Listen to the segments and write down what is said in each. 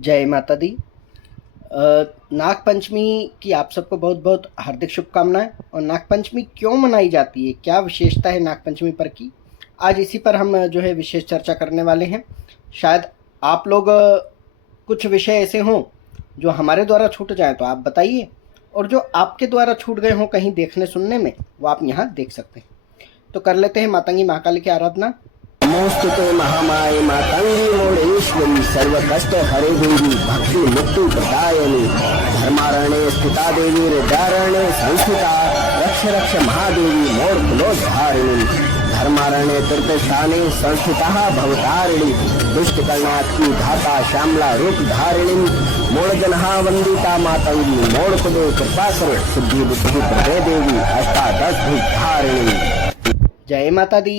जय माता दी। नाग पंचमी की आप सबको बहुत बहुत हार्दिक शुभकामनाएं। और नाग पंचमी क्यों मनाई जाती है, क्या विशेषता है नाग पंचमी पर की, आज इसी पर हम जो है विशेष चर्चा करने वाले हैं। शायद आप लोग कुछ विषय ऐसे हों जो हमारे द्वारा छूट जाए तो आप बताइए, और जो आपके द्वारा छूट गए हों कहीं देखने सुनने में, वो आप यहाँ देख सकते हैं। तो कर लेते हैं मातंगी महाकाली की आराधना। नमोस्तुते महामाये मातंगी मोडेश्वरी सर्व कष्ट हरे देवी भक्ति मुक्ति प्रदायिनी धर्मारण्ये स्थिता देवी हृदयारण्ये संस्थिता रक्ष रक्ष महादेवी मोर कुलोद्धारिणी धर्मारण्ये तीर्थस्थाने संस्थिता भवतारिणी दुष्ट कल्याणात्मी धाता श्यामला रूप धारिणी मोड़जनहा वंदिता मातंगी मोड़ कुदे कृपा करो सिद्धि बुद्धि प्रदे देवी अष्टादश धारिणी। जय माता दी।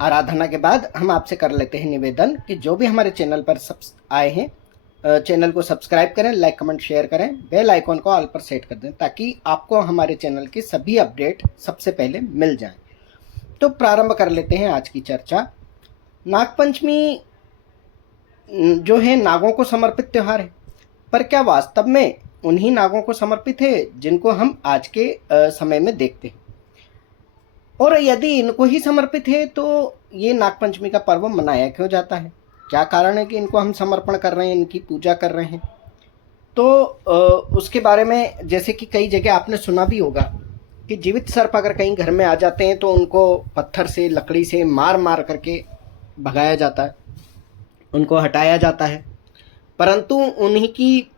आराधना के बाद हम आपसे कर लेते हैं निवेदन कि जो भी हमारे चैनल पर आए हैं, चैनल को सब्सक्राइब करें, लाइक कमेंट शेयर करें, बेल आइकॉन को ऑल पर सेट कर दें ताकि आपको हमारे चैनल की सभी अपडेट सबसे पहले मिल जाएं। तो प्रारंभ कर लेते हैं आज की चर्चा। नागपंचमी जो है नागों को समर्पित त्यौहार है, पर क्या वास्तव में उन्हीं नागों को समर्पित है जिनको हम आज के समय में देखते हैं? और यदि इनको ही समर्पित है तो ये नागपंचमी का पर्व मनाया क्यों जाता है? क्या कारण है कि इनको हम समर्पण कर रहे हैं, इनकी पूजा कर रहे हैं? तो उसके बारे में जैसे कि कई जगह आपने सुना भी होगा कि जीवित सर्प अगर कहीं घर में आ जाते हैं तो उनको पत्थर से, लकड़ी से मार मार करके भगाया जाता है, उनको हटाया जाता है, परंतु उन्हीं की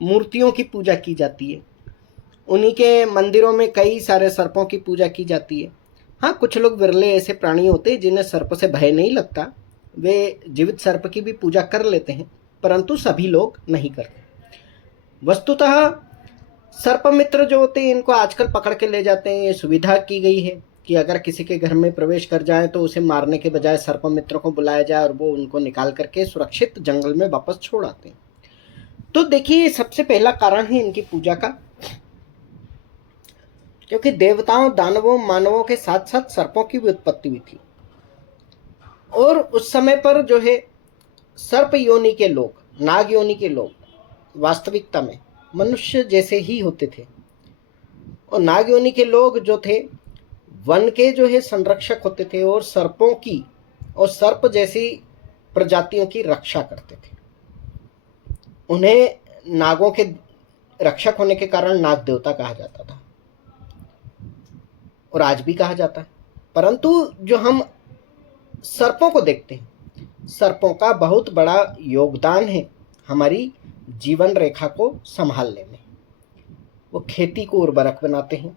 मूर्तियों की पूजा की जाती है। उन्हीं के मंदिरों में कई सारे सर्पों की पूजा की जाती है। हाँ, कुछ लोग विरले ऐसे प्राणी होते हैं जिन्हें सर्प से भय नहीं लगता, वे जीवित सर्प की भी पूजा कर लेते हैं, परंतु सभी लोग नहीं करते। वस्तुतः सर्प मित्र जो होते हैं इनको आजकल पकड़ के ले जाते हैं। ये सुविधा की गई है कि अगर किसी के घर में प्रवेश कर जाए तो उसे मारने के बजाय सर्प मित्र को बुलाया जाए और वो उनको निकाल करके सुरक्षित जंगल में वापस छोड़ आते हैं। तो देखिए, सबसे पहला कारण है इनकी पूजा का, क्योंकि देवताओं, दानवों, मानवों के साथ साथ सर्पों की भी उत्पत्ति हुई थी। और उस समय पर जो है सर्प योनि के लोग, नाग योनि के लोग वास्तविकता में मनुष्य जैसे ही होते थे। और नाग योनि के लोग जो थे वन के जो है संरक्षक होते थे और सर्पों की और सर्प जैसी प्रजातियों की रक्षा करते थे। उन्हें नागों के रक्षक होने के कारण नाग देवता कहा जाता था और आज भी कहा जाता है। परंतु जो हम सर्पों को देखते हैं, सर्पों का बहुत बड़ा योगदान है हमारी जीवन रेखा को संभालने में। वो खेती को उर्वरक बनाते हैं,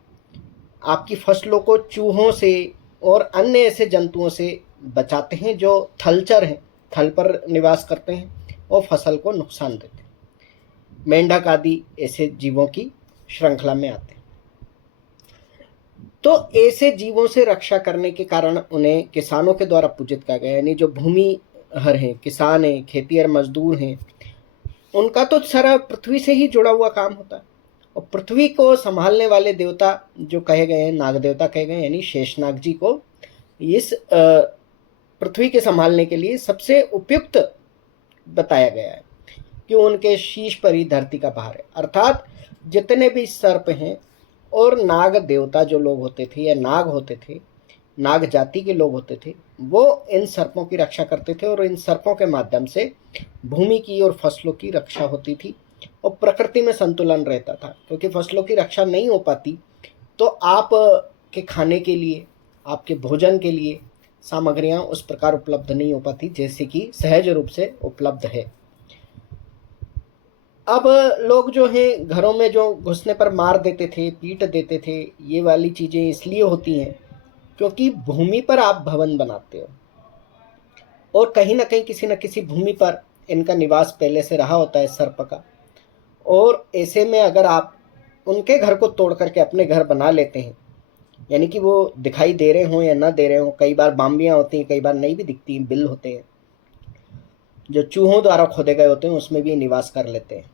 आपकी फसलों को चूहों से और अन्य ऐसे जंतुओं से बचाते हैं जो थलचर हैं, थल पर निवास करते हैं और फसल को नुकसान देते हैं। मेंढक आदि ऐसे जीवों की श्रृंखला में आते हैं। तो ऐसे जीवों से रक्षा करने के कारण उन्हें किसानों के द्वारा पूजित किया गया। यानी जो भूमिहर हैं, किसान हैं, खेतीहर मजदूर हैं, उनका तो सारा पृथ्वी से ही जुड़ा हुआ काम होता है। और पृथ्वी को संभालने वाले देवता जो कहे गए हैं, नाग देवता कहे गए, यानी शेषनाग जी को इस पृथ्वी के संभालने के लिए सबसे उपयुक्त बताया गया है कि उनके शीश पर ही धरती का भार है। अर्थात जितने भी सर्प हैं और नाग देवता जो लोग होते थे या नाग होते थे, नाग जाति के लोग होते थे, वो इन सर्पों की रक्षा करते थे और इन सर्पों के माध्यम से भूमि की और फसलों की रक्षा होती थी और प्रकृति में संतुलन रहता था। क्योंकि फसलों की रक्षा नहीं हो पाती तो आप के खाने के लिए, आपके भोजन के लिए सामग्रियां उस प्रकार उपलब्ध नहीं हो पाती जैसे कि सहज रूप से उपलब्ध है। अब लोग जो हैं घरों में जो घुसने पर मार देते थे, पीट देते थे, ये वाली चीज़ें इसलिए होती हैं क्योंकि भूमि पर आप भवन बनाते हो और कहीं ना कहीं किसी न किसी भूमि पर इनका निवास पहले से रहा होता है सर्प का। और ऐसे में अगर आप उनके घर को तोड़ करके अपने घर बना लेते हैं, यानी कि वो दिखाई दे रहे हों या ना दे रहे हों, कई बार बाम्बियाँ होती हैं, कई बार नहीं भी दिखती, बिल होते हैं जो चूहों द्वारा खोदे गए होते हैं, उसमें भी निवास कर लेते हैं।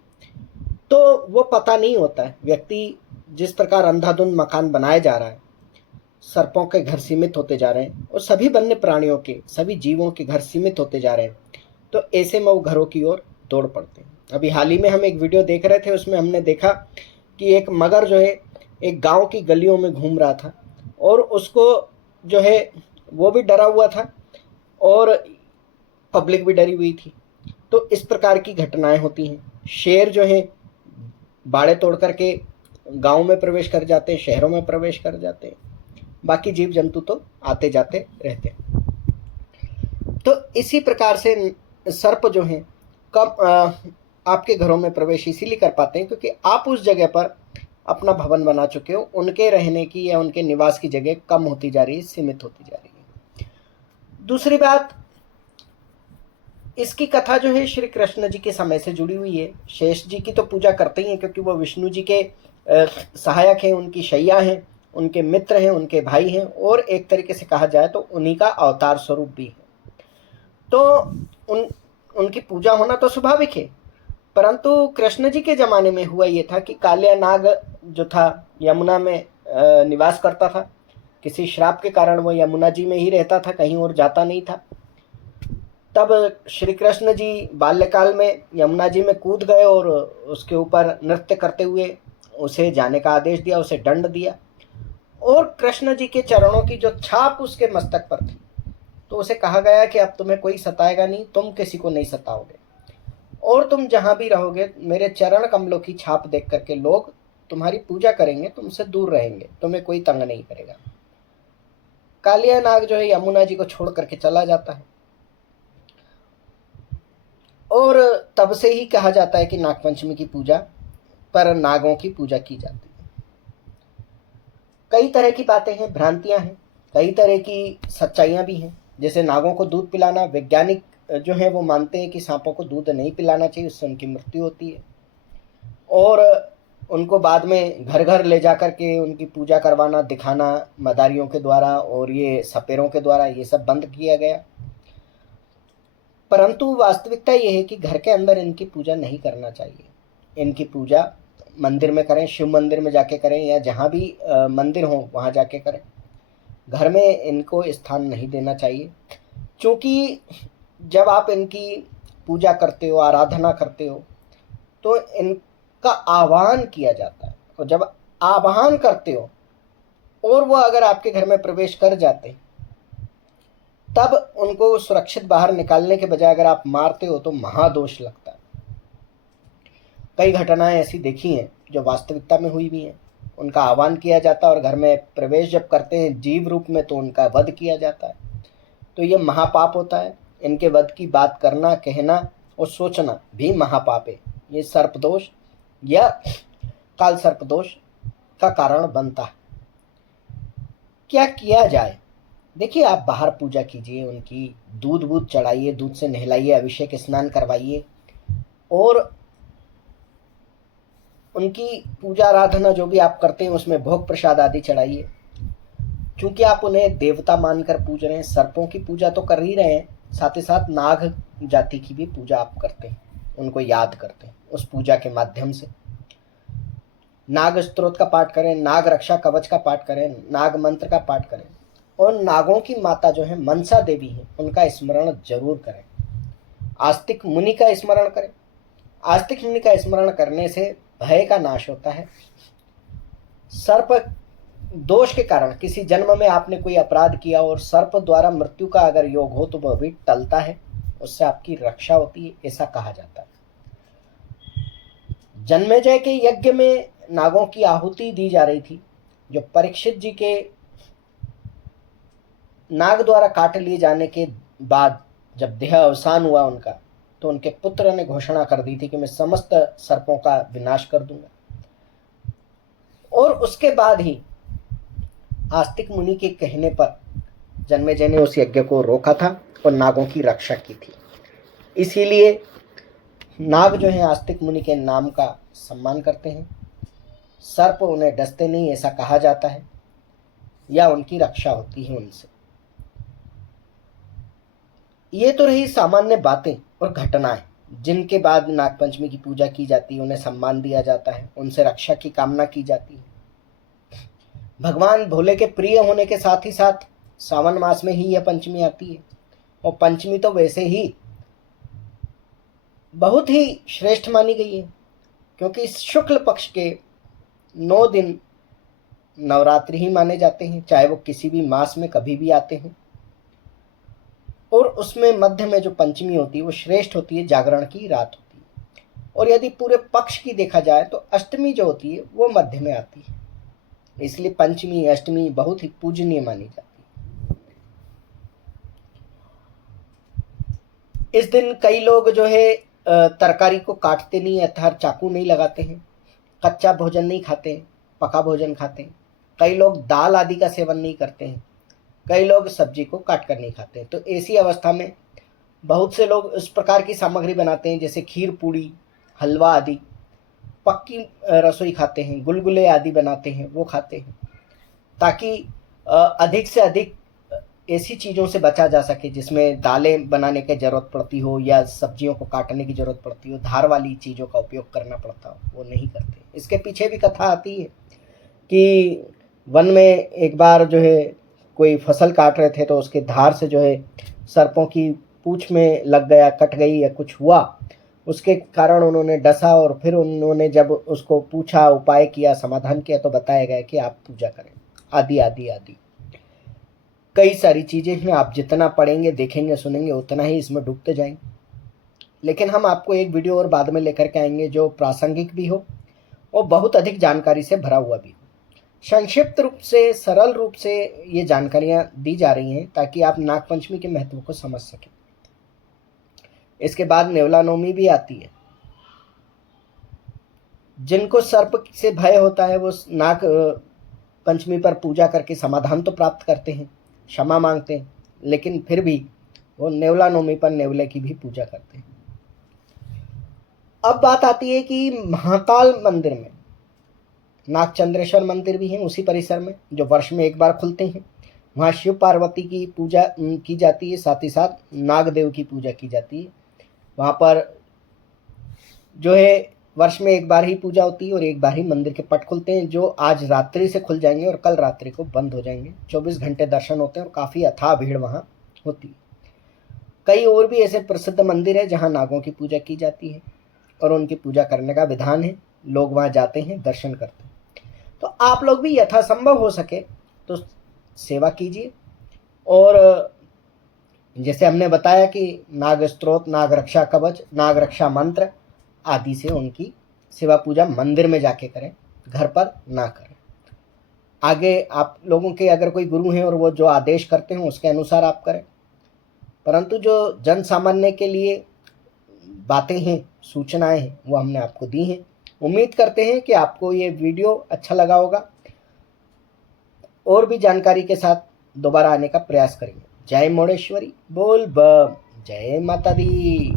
तो वो पता नहीं होता है, व्यक्ति जिस प्रकार अंधाधुंध मकान बनाया जा रहा है, सर्पों के घर सीमित होते जा रहे हैं और सभी वन्य प्राणियों के, सभी जीवों के घर सीमित होते जा रहे हैं, तो ऐसे में वो घरों की ओर दौड़ पड़ते हैं। अभी हाल ही में हम एक वीडियो देख रहे थे, उसमें हमने देखा कि एक मगर जो है एक गांव की गलियों में घूम रहा था और उसको जो है वो भी डरा हुआ था और पब्लिक भी डरी हुई थी। तो इस प्रकार की घटनाएं होती हैं। शेर जो है बाड़े तोड़ करके गांव में प्रवेश कर जाते हैं, शहरों में प्रवेश कर जाते हैं, बाकी जीव जंतु तो आते जाते रहते हैं। तो इसी प्रकार से सर्प जो हैं कब आपके घरों में प्रवेश इसीलिए कर पाते हैं क्योंकि आप उस जगह पर अपना भवन बना चुके हो। उनके रहने की या उनके निवास की जगह कम होती जा रही है, सीमित होती जा रही है। दूसरी बात, इसकी कथा जो है श्री कृष्ण जी के समय से जुड़ी हुई है। शेष जी की तो पूजा करते ही हैं क्योंकि वो विष्णु जी के सहायक हैं, उनकी शैया हैं, उनके मित्र हैं, उनके भाई हैं और एक तरीके से कहा जाए तो उन्हीं का अवतार स्वरूप भी है। तो उनकी पूजा होना तो स्वाभाविक है। परंतु कृष्ण जी के ज़माने में हुआ ये था कि कालिया नाग जो था यमुना में निवास करता था। किसी श्राप के कारण वो यमुना जी में ही रहता था, कहीं और जाता नहीं था। तब श्री कृष्ण जी बाल्यकाल में यमुना जी में कूद गए और उसके ऊपर नृत्य करते हुए उसे जाने का आदेश दिया, उसे दंड दिया। और कृष्ण जी के चरणों की जो छाप उसके मस्तक पर थी, तो उसे कहा गया कि अब तुम्हें कोई सताएगा नहीं, तुम किसी को नहीं सताओगे और तुम जहां भी रहोगे मेरे चरण कमलों की छाप देख करके लोग तुम्हारी पूजा करेंगे, तुमसे दूर रहेंगे, तुम्हें कोई तंग नहीं करेगा। कालिया नाग जो है यमुना जी को छोड़ करके चला जाता है और तब से ही कहा जाता है कि नागपंचमी की पूजा पर नागों की पूजा की जाती है। कई तरह की बातें हैं, भ्रांतियां हैं, कई तरह की सच्चाइयां भी हैं। जैसे नागों को दूध पिलाना, वैज्ञानिक जो है वो मानते हैं कि सांपों को दूध नहीं पिलाना चाहिए, उससे उनकी मृत्यु होती है। और उनको बाद में घर घर ले जा कर के उनकी पूजा करवाना, दिखाना मदारियों के द्वारा और ये सपेरों के द्वारा, ये सब बंद किया गया। परंतु वास्तविकता ये है कि घर के अंदर इनकी पूजा नहीं करना चाहिए। इनकी पूजा मंदिर में करें, शिव मंदिर में जाके करें या जहाँ भी मंदिर हो वहाँ जाके करें। घर में इनको स्थान नहीं देना चाहिए, क्योंकि जब आप इनकी पूजा करते हो, आराधना करते हो, तो इनका आह्वान किया जाता है। और जब आह्वान करते हो और वो अगर आपके घर में प्रवेश कर जाते तब उनको सुरक्षित बाहर निकालने के बजाय अगर आप मारते हो तो महादोष लगता है। कई घटनाएं ऐसी देखी हैं जो वास्तविकता में हुई भी हैं। उनका आह्वान किया जाता है और घर में प्रवेश जब करते हैं जीव रूप में तो उनका वध किया जाता है। तो ये महापाप होता है। इनके वध की बात करना, कहना और सोचना भी महापाप है। ये सर्पदोष या काल सर्पदोष का कारण बनता है। क्या किया जाए? देखिए, आप बाहर पूजा कीजिए, उनकी दूध वूध चढ़ाइए, दूध से नहलाइए, अभिषेक स्नान करवाइए और उनकी पूजा आराधना जो भी आप करते हैं उसमें भोग प्रसाद आदि चढ़ाइए। क्योंकि आप उन्हें देवता मानकर पूज रहे हैं, सर्पों की पूजा तो कर ही रहे हैं, साथ ही साथ नाग जाति की भी पूजा आप करते हैं, उनको याद करते हैं। उस पूजा के माध्यम से नाग स्तोत्र का पाठ करें, नाग रक्षा कवच का पाठ करें, नाग मंत्र का पाठ करें और नागों की माता जो है मनसा देवी है उनका स्मरण जरूर करें। आस्तिक मुनि का स्मरण करें। आस्तिक मुनि का स्मरण करने से भय का नाश होता है। सर्प दोष के कारण किसी जन्म में आपने कोई अपराध किया और सर्प द्वारा मृत्यु का अगर योग हो तो वह भी टलता है, उससे आपकी रक्षा होती है, ऐसा कहा जाता है। जन्मेजय के यज्ञ में नागों की आहुति दी जा रही थी। जो परीक्षित जी के नाग द्वारा काट लिए जाने के बाद जब देह अवसान हुआ उनका, तो उनके पुत्र ने घोषणा कर दी थी कि मैं समस्त सर्पों का विनाश कर दूंगा। और उसके बाद ही आस्तिक मुनि के कहने पर जन्मेजय ने उस यज्ञ को रोका था और नागों की रक्षा की थी। इसीलिए नाग जो है आस्तिक मुनि के नाम का सम्मान करते हैं। सर्प उन्हें डसते नहीं, ऐसा कहा जाता है, या उनकी रक्षा होती है उनसे। ये तो रही सामान्य बातें और घटनाएं जिनके बाद नागपंचमी की पूजा की जाती है, उन्हें सम्मान दिया जाता है, उनसे रक्षा की कामना की जाती है। भगवान भोले के प्रिय होने के साथ ही साथ सावन मास में ही यह पंचमी आती है। और पंचमी तो वैसे ही बहुत ही श्रेष्ठ मानी गई है, क्योंकि इस शुक्ल पक्ष के 9 दिन नवरात्रि ही माने जाते हैं, चाहे वो किसी भी मास में कभी भी आते हैं। और उसमें मध्य में जो पंचमी होती है वो श्रेष्ठ होती है, जागरण की रात होती है। और यदि पूरे पक्ष की देखा जाए तो अष्टमी जो होती है वो मध्य में आती है, इसलिए पंचमी अष्टमी बहुत ही पूजनीय मानी जाती है। इस दिन कई लोग जो है तरकारी को काटते नहीं, अर्थात चाकू नहीं लगाते हैं, कच्चा भोजन नहीं खाते हैं, पका भोजन खाते हैं। कई लोग दाल आदि का सेवन नहीं करते हैं, कई लोग सब्जी को काट कर नहीं खाते हैं। तो ऐसी अवस्था में बहुत से लोग इस प्रकार की सामग्री बनाते हैं, जैसे खीर पूड़ी, हलवा आदि, पक्की रसोई खाते हैं, गुलगुले आदि बनाते हैं, वो खाते हैं, ताकि अधिक से अधिक ऐसी चीज़ों से बचा जा सके जिसमें दालें बनाने की ज़रूरत पड़ती हो या सब्जियों को काटने की ज़रूरत पड़ती हो, धार वाली चीज़ों का उपयोग करना पड़ता हो, वो नहीं करते। इसके पीछे भी कथा आती है कि वन में एक बार जो है कोई फसल काट रहे थे, तो उसके धार से जो है सर्पों की पूँछ में लग गया, कट गई या कुछ हुआ, उसके कारण उन्होंने डसा। और फिर उन्होंने जब उसको पूछा, उपाय किया, समाधान किया, तो बताया गया कि आप पूजा करें, आदि आदि आदि कई सारी चीज़ें हैं। आप जितना पढ़ेंगे, देखेंगे, सुनेंगे, उतना ही इसमें डूबते जाएंगे। लेकिन हम आपको एक वीडियो और बाद में लेकर के आएंगे जो प्रासंगिक भी हो और बहुत अधिक जानकारी से भरा हुआ भी हो। संक्षिप्त रूप से, सरल रूप से ये जानकारियाँ दी जा रही हैं ताकि आप नागपंचमी के महत्व को समझ सकें। इसके बाद नेवला नवमी भी आती है। जिनको सर्प से भय होता है वो नाग पंचमी पर पूजा करके समाधान तो प्राप्त करते हैं, क्षमा मांगते हैं, लेकिन फिर भी वो नेवला नवमी पर नेवले की भी पूजा करते हैं। अब बात आती है कि महाकाल मंदिर में नागचंद्रेश्वर मंदिर भी हैं उसी परिसर में, जो वर्ष में एक बार खुलते हैं। वहाँ शिव पार्वती की पूजा की जाती है, साथ ही साथ नागदेव की पूजा की जाती है। वहाँ पर जो है वर्ष में एक बार ही पूजा होती है और एक बार ही मंदिर के पट खुलते हैं, जो आज रात्रि से खुल जाएंगे और कल रात्रि को बंद हो जाएंगे। 24 घंटे दर्शन होते हैं और काफ़ी अथाह भीड़ वहाँ होती है। कई और भी ऐसे प्रसिद्ध मंदिर है जहाँ नागों की पूजा की जाती है और उनकी पूजा करने का विधान है। लोग वहाँ जाते हैं, दर्शन करते हैं। तो आप लोग भी यथासंभव हो सके तो सेवा कीजिए। और जैसे हमने बताया कि नाग स्तोत्र, नाग रक्षा कवच, नाग रक्षा मंत्र आदि से उनकी सेवा पूजा मंदिर में जाके करें, घर पर ना करें। आगे आप लोगों के अगर कोई गुरु हैं और वो जो आदेश करते हैं उसके अनुसार आप करें, परंतु जो जन सामान्य के लिए बातें हैं, सूचनाएं हैं, वो हमने आपको दी हैं। उम्मीद करते हैं कि आपको ये वीडियो अच्छा लगा होगा। और भी जानकारी के साथ दोबारा आने का प्रयास करेंगे। जय मोड़ेश्वरी, बोल बम, जय माता दी।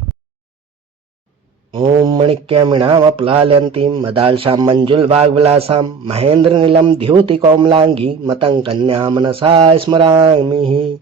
ओम मणिक्यमिणामप्लाल्यन्तीं मदालसां मंजुलभागविलासां महेन्द्रनीलं द्युतिकौमलाङ्गी मतं कन्या मनसा स्मरामि।